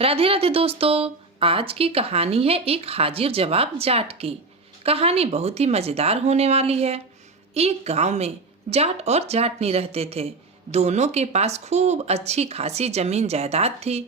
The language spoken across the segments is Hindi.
राधे राधे दोस्तों। आज की कहानी है एक हाजिर जवाब जाट की। कहानी बहुत ही मजेदार होने वाली है। एक गांव में जाट और जाटनी रहते थे। दोनों के पास खूब अच्छी खासी जमीन जायदाद थी।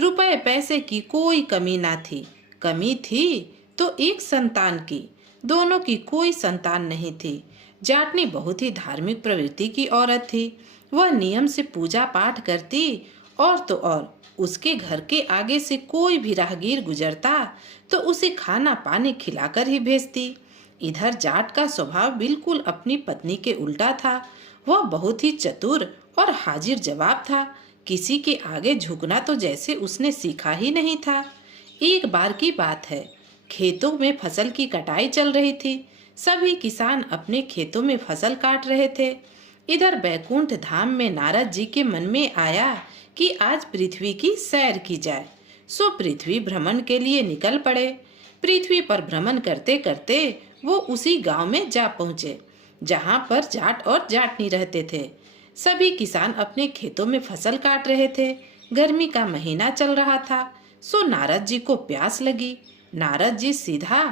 रुपए पैसे की कोई कमी ना थी। कमी थी तो एक संतान की। दोनों की कोई संतान नहीं थी। जाटनी बहुत ही धार्मिक प्रवृत्ति की औरत थी। वह नियम से पूजा पाठ करती और तो और उसके घर के आगे से कोई भी राहगीर गुजरता तो उसे खाना पानी खिलाकर ही भेजती। इधर जाट का स्वभाव बिल्कुल अपनी पत्नी के उल्टा था। वह बहुत ही चतुर और हाजिर जवाब था। किसी के आगे झुकना तो जैसे उसने सीखा ही नहीं था। एक बार की बात है, खेतों में फसल की कटाई चल रही थी। सभी किसान अपने खेतों में फसल काट रहे थे। इधर बैकुंठ धाम में नारद जी के मन में आया कि आज पृथ्वी की सैर की जाए। सो पृथ्वी भ्रमण के लिए निकल पड़े। पृथ्वी पर भ्रमण करते करते वो उसी गांव में जा पहुंचे जहां पर जाट और जाटनी रहते थे। सभी किसान अपने खेतों में फसल काट रहे थे। गर्मी का महीना चल रहा था। सो नारद जी को प्यास लगी। नारद जी सीधा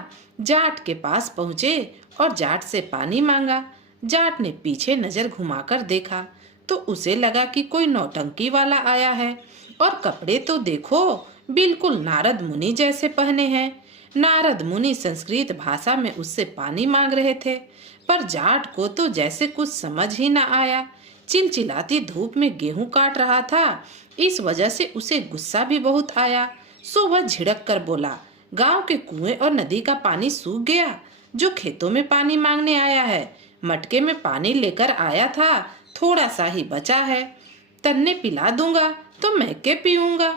जाट के पास पहुंचे और जाट से पानी मांगा। जाट ने पीछे नजर घुमाकर देखा तो उसे लगा कि कोई नौटंकी वाला आया है। और कपड़े तो देखो, बिल्कुल नारद मुनि जैसे पहने हैं। नारद मुनि संस्कृत भाषा में उससे पानी मांग रहे थे, पर जाट को तो जैसे कुछ समझ ही ना आया। चिलचिलाती धूप में गेहूं काट रहा था, इस वजह से उसे गुस्सा भी बहुत आया। सो वह झिड़क कर बोला, गांव के कुएं और नदी का पानी सूख गया। जो खेतों में पानी मांगने आया है, मटके में पानी लेकर आया था, थोड़ा सा ही बचा है। तन्ने पिला दूंगा तो मैं के पीऊंगा।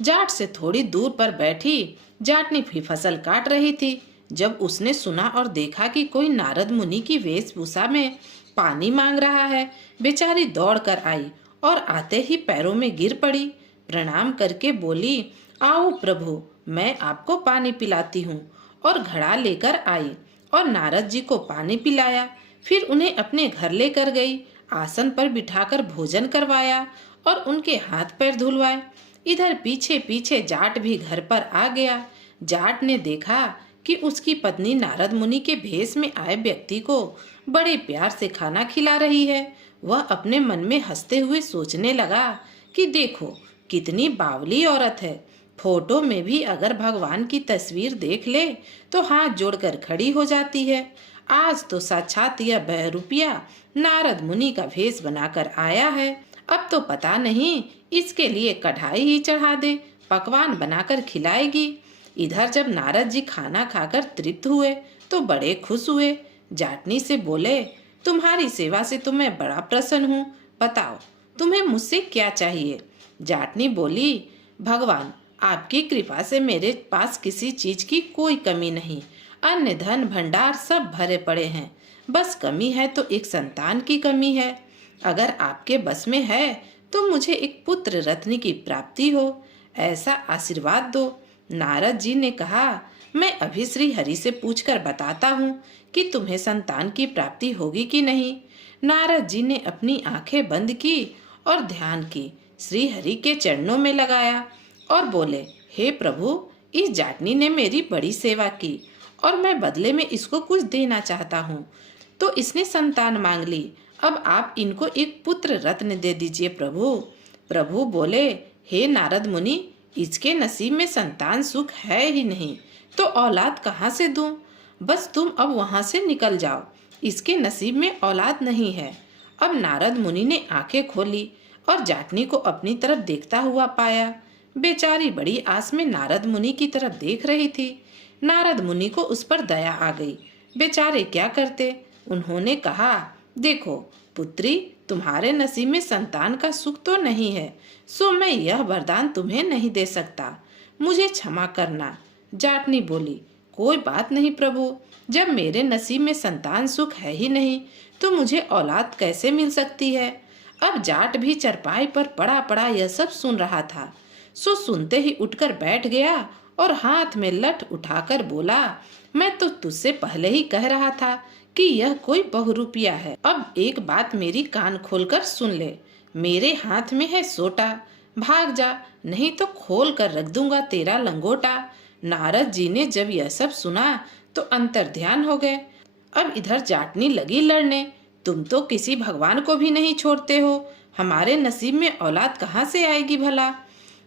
जाट से थोड़ी दूर पर बैठी जाटनी भी फसल काट रही थी। जब उसने सुना और देखा कि कोई नारद मुनि की वेशभूषा में पानी मांग रहा है, बेचारी दौड़ कर आई और आते ही पैरों में गिर पड़ी। प्रणाम करके बोली, आओ प्रभु, मैं आपको पानी पिलाती हूँ। और घड़ा लेकर आई और नारद जी को पानी पिलाया। फिर उन्हें अपने घर लेकर गई। आसन पर बिठाकर भोजन करवाया और उनके हाथ पैर धुलवाए। इधर पीछे पीछे जाट भी घर पर आ गया। जाट ने देखा कि उसकी पत्नी नारद मुनि के भेष में आए व्यक्ति को बड़े प्यार से खाना खिला रही है। वह अपने मन में हंसते हुए सोचने लगा कि देखो कितनी बावली औरत है। फोटो में भी अगर भगवान की तस्वीर देख ले तो हाथ जोड़कर खड़ी हो जाती है। आज तो साक्षात यह बहरूपिया नारद मुनि का भेष बनाकर आया है। अब तो पता नहीं इसके लिए कढ़ाई ही चढ़ा दे, पकवान बनाकर खिलाएगी। इधर जब नारद जी खाना खाकर तृप्त हुए तो बड़े खुश हुए। जाटनी से बोले, तुम्हारी सेवा से तो मैं बड़ा प्रसन्न हूँ। बताओ तुम्हें मुझसे क्या चाहिए। जाटनी बोली, भगवान आपकी कृपा से मेरे पास किसी चीज की कोई कमी नहीं। अन्न धन भंडार सब भरे पड़े हैं। बस कमी है तो एक संतान की कमी है। अगर आपके बस में है तो मुझे एक पुत्र रत्न की प्राप्ति हो, ऐसा आशीर्वाद दो। नारद जी ने कहा, मैं अभी श्री हरि से पूछकर बताता हूँ कि तुम्हें संतान की प्राप्ति होगी कि नहीं। नारद जी ने अपनी आंखें बंद की और ध्यान की, श्री हरि के चरणों में लगाया और बोले, हे प्रभु, इस जाटनी ने मेरी बड़ी सेवा की और मैं बदले में इसको कुछ देना चाहता हूँ। तो इसने संतान मांग ली। अब आप इनको एक पुत्र रत्न दे दीजिए प्रभु। प्रभु बोले, हे नारद मुनि, इसके नसीब में संतान सुख है ही नहीं, तो औलाद कहाँ से दूं? बस तुम अब वहां से निकल जाओ, इसके नसीब में औलाद नहीं है। अब नारद मुनि ने आंखें खोली और जाटनी को अपनी तरफ देखता हुआ पाया। बेचारी बड़ी आस में नारद मुनि की तरफ देख रही थी। नारद मुनि को उस पर दया आ गई। बेचारे क्या करते। उन्होंने कहा, देखो पुत्री, तुम्हारे नसीब में संतान का सुख तो नहीं है, सो मैं यह वरदान तुम्हें नहीं दे सकता। मुझे क्षमा करना। जाटनी बोली, कोई बात नहीं प्रभु, जब मेरे नसीब में संतान सुख है ही नहीं तो मुझे औलाद कैसे मिल सकती है। अब जाट भी चरपाई पर पड़ा पड़ा यह सब सुन रहा था। सो सुनते ही उठकर बैठ गया और हाथ में लठ उठाकर बोला, मैं तो तुझसे पहले ही कह रहा था कि यह कोई बहुरूपिया है। अब एक बात मेरी कान खोलकर सुन ले। मेरे हाथ में है सोटा, भाग जा, नहीं तो खोल कर रख दूंगा तेरा लंगोटा। नारद जी ने जब यह सब सुना तो अंतर्ध्यान हो गए। अब इधर जाटनी लगी लड़ने, तुम तो किसी भगवान को भी नहीं छोड़ते हो, हमारे नसीब में औलाद कहाँ से आएगी भला।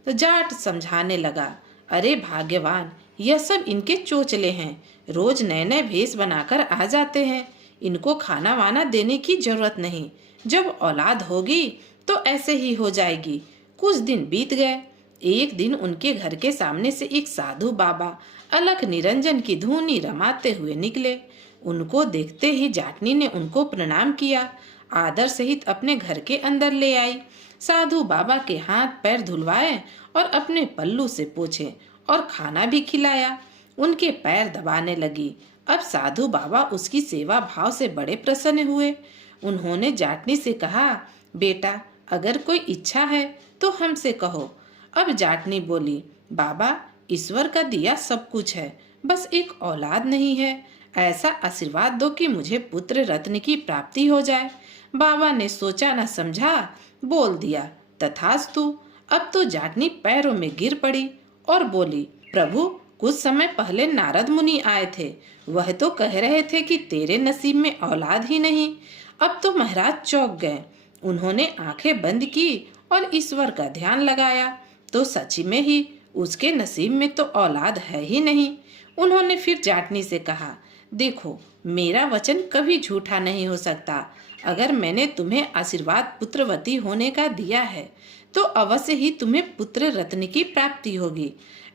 तो जाट समझाने लगा, अरे भाग्यवान, यह सब इनके चोचले हैं, रोज नए नए भेष बनाकर आ जाते हैं, इनको खाना वाना देने की जरूरत नहीं, जब औलाद होगी तो ऐसे ही हो जाएगी। कुछ दिन बीत गए। एक दिन उनके घर के सामने से एक साधु बाबा अलख निरंजन की धुनी रमाते हुए निकले। उनको देखते ही जाटनी ने उनको प्रणाम किया, आदर सहित अपने घर के अंदर ले आई। साधु बाबा के हाथ पैर धुलवाए और अपने पल्लू से पोंछे और खाना भी खिलाया। उनके पैर दबाने लगी। अब साधु बाबा उसकी सेवा भाव से बड़े प्रसन्न हुए। उन्होंने जाटनी से कहा, बेटा, अगर कोई इच्छा है तो हमसे कहो। अब जाटनी बोली, बाबा, ईश्वर का दिया सब कुछ है, बस एक औलाद नहीं है। ऐसा आशीर्वाद दो कि मुझे पुत्र रत्न की प्राप्ति हो जाए। बाबा ने सोचा न समझा बोल दिया, तथास्तु। अब तो जाटनी पैरों में गिर पड़ी और बोली, प्रभु, कुछ समय पहले नारद मुनि आए थे, वह तो कह रहे थे कि तेरे नसीब में औलाद ही नहीं। अब तो महाराज चौंक गए। उन्होंने आंखें बंद की और ईश्वर का ध्यान लगाया तो सच में ही उसके नसीब में तो औलाद है ही नहीं। उन्होंने फिर जाटनी से कहा, देखो, मेरा वचन कभी झूठा नहीं हो सकता। अगर मैंने तुम्हें आशीर्वाद पुत्रवती होने का दिया है तो अवश्य ही तुम्हें पुत्र रत्न की प्राप्ति होगी।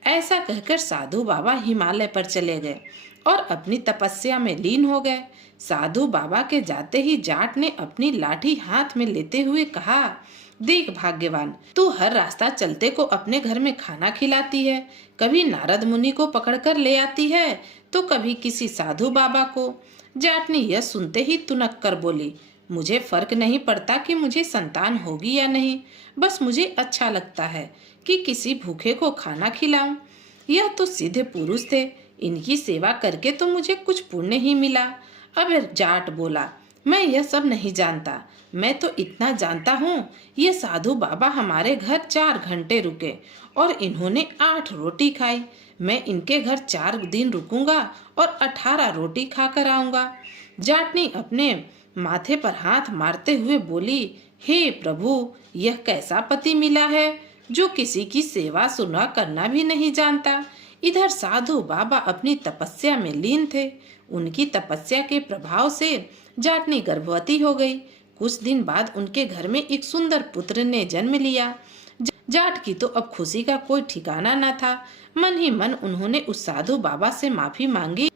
ऐसा कहकर साधु बाबा हिमालय पर चले गए और अपनी तपस्या में लीन हो गए। साधु बाबा के जाते ही जाट ने अपनी लाठी हाथ में लेते हुए कहा, देख भाग्यवान, तू हर रास्ता चलते को अपने घर में खाना खिलाती है, कभी नारद मुनि को पकड़कर ले आती है तो कभी किसी साधु बाबा को। जाटनी यह सुनते ही तुनक कर बोली, मुझे फर्क नहीं पड़ता कि मुझे संतान होगी या नहीं, बस मुझे अच्छा लगता है कि किसी भूखे को खाना खिलाऊं। यह तो सीधे पुरुष थे, इनकी सेवा करके तो मुझे कुछ पुण्य ही मिला। अब जाट बोला, मैं यह सब नहीं जानता, मैं तो इतना जानता हूँ, ये साधु बाबा हमारे घर 4 घंटे रुके और इन्होंने 8 रोटी खाई। मैं इनके घर 4 दिन रुकूंगा और 18 रोटी खाकर आऊंगा। जाटनी अपने माथे पर हाथ मारते हुए बोली, हे प्रभु, यह कैसा पति मिला है जो किसी की सेवा सुना करना भी नहीं जानता। इधर साधु बाबा अपनी तपस्या में लीन थे। उनकी तपस्या के प्रभाव से जाटनी गर्भवती हो गई। कुछ दिन बाद उनके घर में एक सुंदर पुत्र ने जन्म लिया। जाट की तो अब खुशी का कोई ठिकाना न था। मन ही मन उन्होंने उस साधु बाबा से माफी मांगी,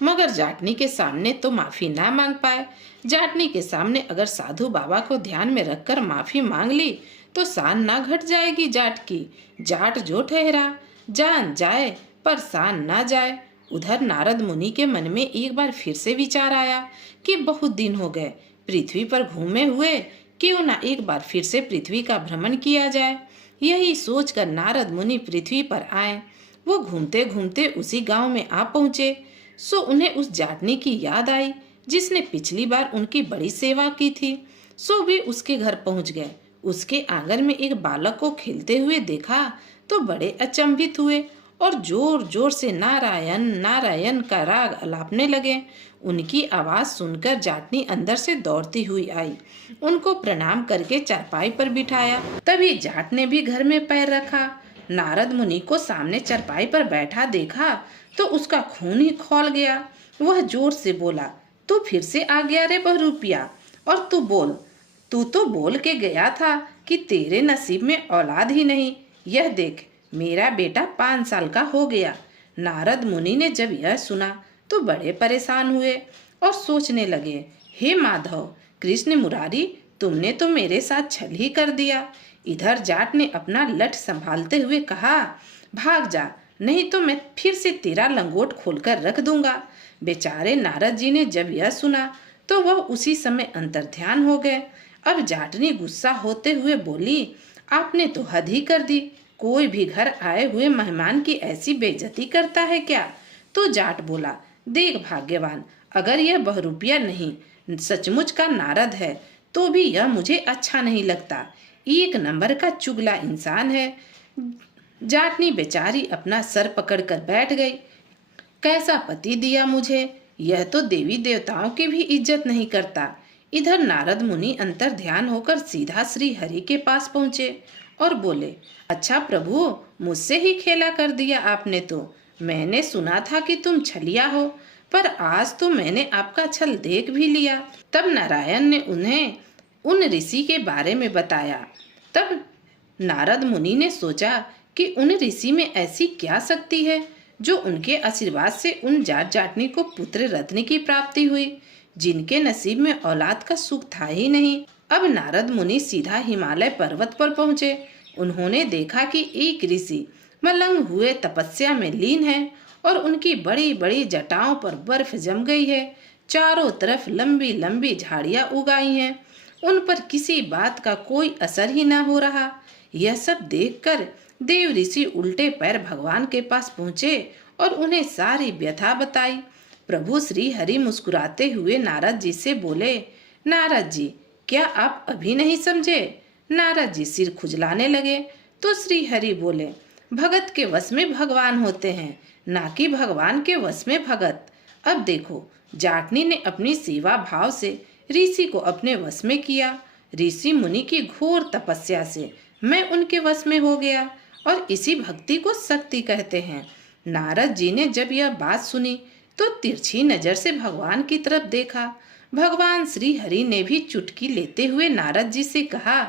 मगर जाटनी के सामने तो माफी ना मांग पाए। जाटनी के सामने अगर साधु बाबा को ध्यान में रखकर माफी मांग ली तो शान ना घट जाएगी जाट की। जाट जो ठहरा, जान जाए पर शान ना जाए। उधर नारद मुनि के मन में एक बार फिर से विचार आया कि बहुत दिन हो गए पृथ्वी पर घूमे हुए, क्यों ना एक बार फिर से पृथ्वी का भ्रमण किया जाए। यही सोचकर नारद मुनि पृथ्वी पर आए। वो घूमते घूमते उसी गांव में आ पहुंचे। सो उन्हें उस जाटनी की याद आई जिसने पिछली बार उनकी बड़ी सेवा की थी। सो भी उसके घर पहुंच गए। उसके आंगन में एक बालक को खेलते हुए देखा तो बड़े अचंभित हुए और जोर जोर से नारायण नारायण का राग अलापने लगे। उनकी आवाज सुनकर जाटनी अंदर से दौड़ती हुई आई, उनको प्रणाम करके चारपाई पर बिठाया। तभी जाट ने भी घर में पैर रखा। नारद मुनि को सामने चारपाई पर बैठा देखा तो उसका खून ही खौल गया। वह जोर से बोला, तू फिर से आ गया रे बहरूपिया, और तू तो बोल के गया था कि तेरे नसीब में औलाद ही नहीं। यह देख, मेरा बेटा 5 साल का हो गया। नारद मुनि ने जब यह सुना तो बड़े परेशान हुए और सोचने लगे, हे माधव, कृष्ण मुरारी, तुमने तो मेरे साथ छल ही कर दिया। इधर जाट ने अपना लठ संभालते हुए कहा, भाग जा, नहीं तो मैं फिर से तेरा लंगोट खोलकर रख दूंगा। बेचारे नारद जी ने जब यह सुना तो वह उसी समय अंतर्ध्यान हो गए। अब जाटनी गुस्सा होते हुए बोली, आपने तो हद ही कर दी। कोई भी घर आए हुए मेहमान की ऐसी बेइज्जती करता है क्या? तो जाट बोला, देख भाग्यवान, अगर यह बहरूपिया नहीं सचमुच का नारद है तो भी यह मुझे अच्छा नहीं लगता। एक नंबर का चुगला इंसान है। जाटनी बेचारी अपना सर पकड़कर बैठ गई। कैसा पति दिया मुझे, यह तो देवी देवताओं की भी इज्जत नहीं करता। इधर नारद मुनि अंतर ध्यान होकर सीधा श्री हरि के पास पहुँचे और बोले, अच्छा प्रभु, मुझसे ही खेला कर दिया आपने तो। मैंने सुना था कि तुम छलिया हो, पर आज तो मैंने आपका छल देख भी लिया। तब नारायण ने उन्हें उन ऋषि के बारे में बताया। तब नारद मुनि ने सोचा कि उन ऋषि में ऐसी क्या शक्ति है जो उनके आशीर्वाद से उन जाट जाटनी को पुत्र रत्न की प्राप्ति हुई, जिनके नसीब में औलाद का सुख था ही नहीं। अब नारद मुनि सीधा हिमालय पर्वत पर पहुँचे। उन्होंने देखा कि एक ऋषि मलंग हुए तपस्या में लीन है और उनकी बड़ी बड़ी जटाओं पर बर्फ जम गई है। चारों तरफ लंबी लंबी झाड़ियां उगाई हैं, उन पर किसी बात का कोई असर ही ना हो रहा। यह सब देखकर देव ऋषि उल्टे पैर भगवान के पास पहुँचे और उन्हें सारी व्यथा बताई। प्रभु श्री हरि मुस्कुराते हुए नारद जी से बोले, नारद जी, क्या आप अभी नहीं समझे? नारद जी सिर खुजलाने लगे तो श्री हरि बोले, भगत के वश में भगवान होते हैं, ना कि भगवान के वश में भगत। अब देखो, जाटनी ने अपनी सेवा भाव से ऋषि को अपने वश में किया। ऋषि मुनि की घोर तपस्या से मैं उनके वश में हो गया और इसी भक्ति को शक्ति कहते हैं। नारद जी ने जब यह बात सुनी तो तिरछी नजर से भगवान की तरफ देखा। भगवान श्री हरि ने भी चुटकी लेते हुए नारद जी से कहा,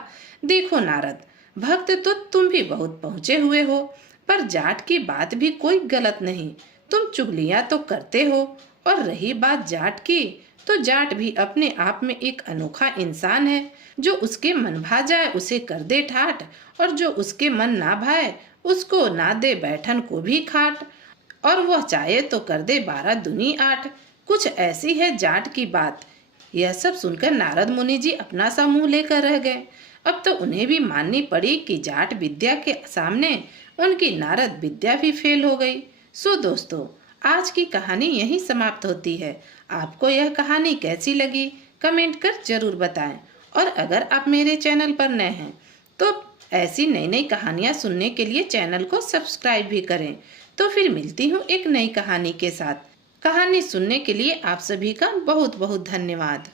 देखो नारद, भक्त तो तुम भी बहुत पहुँचे हुए हो, पर जाट की बात भी कोई गलत नहीं। तुम चुगलियाँ तो करते हो, और रही बात जाट की, तो जाट भी अपने आप में एक अनोखा इंसान है। जो उसके मन भा जाए उसे कर दे ठाट, और जो उसके मन ना भाए उसको ना दे बैठन को भी खाट, और वह चाहे तो कर दे 12 दूनी 8। कुछ ऐसी है जाट की बात। यह सब सुनकर नारद मुनि जी अपना सा मुंह लेकर रह गए। अब तो उन्हें भी माननी पड़ी कि जाट विद्या के सामने उनकी नारद विद्या भी फेल हो गई। सो दोस्तों, आज की कहानी यहीं समाप्त होती है। आपको यह कहानी कैसी लगी कमेंट कर जरूर बताएं, और अगर आप मेरे चैनल पर नए हैं तो ऐसी नई नई कहानियाँ सुनने के लिए चैनल को सब्सक्राइब भी करें। तो फिर मिलती हूँ एक नई कहानी के साथ। कहानी सुनने के लिए आप सभी का बहुत बहुत धन्यवाद।